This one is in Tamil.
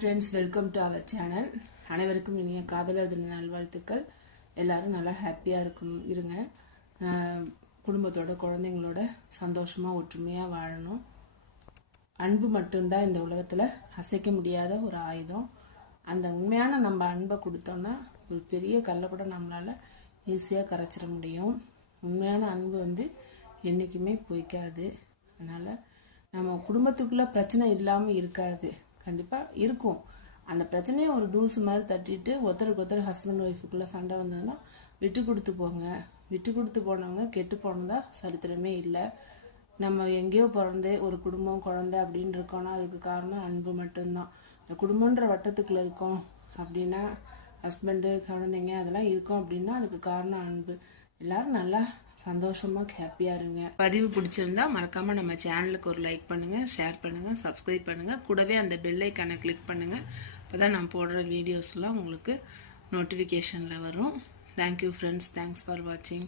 Friends, welcome to our channel. அனைவருக்கும் இனிய காதலர் தின நல்வாழ்த்துக்கள். எல்லாரும் நல்லா ஹாப்பியாக இருங்க. குடும்பத்தோட குழந்தைங்களோட சந்தோஷமாக ஒற்றுமையாக வாழணும். அன்பு மட்டும்தான் இந்த உலகத்தில் அசைக்க முடியாத ஒரு ஆயுதம். அந்த உண்மையான நம்ம அன்பை கொடுத்தோம்னா ஒரு பெரிய கல்லை கூட நம்மளால் ஈஸியாக கரைச்சிட முடியும். உண்மையான அன்பு என்றைக்குமே பொய்க்காது. அதனால் நம்ம குடும்பத்துக்குள்ளே பிரச்சனை இல்லாமல் இருக்காது, கண்டிப்பாக இருக்கும். அந்த பிரச்சனையை ஒரு தூசு மாதிரி தட்டிட்டு ஒருத்தருக்கு ஒருத்தர் ஹஸ்பண்ட் ஒய்ஃபுக்குள்ளே சண்டை வந்ததுன்னா விட்டு கொடுத்து போங்க. விட்டு கொடுத்து போனவங்க கெட்டு போனதா சரித்திரமே இல்லை. நம்ம எங்கேயோ பிறந்து ஒரு குடும்பம் குழந்தை அப்படின்னு இருக்கோன்னா அதுக்கு காரணம் அன்பு மட்டும்தான். இந்த குடும்பன்ற வட்டத்துக்குள்ளே இருக்கோம் அப்படின்னா, ஹஸ்பண்டு குழந்தைங்க அதெல்லாம் இருக்கும் அப்படின்னா அதுக்கு காரணம் அன்பு. எல்லாரும் நல்லா சந்தோஷமாக ஹாப்பியாக இருங்க. பதிவு பிடிச்சிருந்தா மறக்காமல் நம்ம சேனலுக்கு ஒரு லைக் பண்ணுங்கள், ஷேர் பண்ணுங்கள், சப்ஸ்கிரைப் பண்ணுங்கள். கூடவே அந்த பெல் ஐக்கானை கிளிக் பண்ணுங்கள். அப்போ தான் நான் போடுற வீடியோஸ்லாம் உங்களுக்கு நோட்டிஃபிகேஷனில் வரும். Thank you friends. தேங்க்ஸ் ஃபார் வாட்சிங்.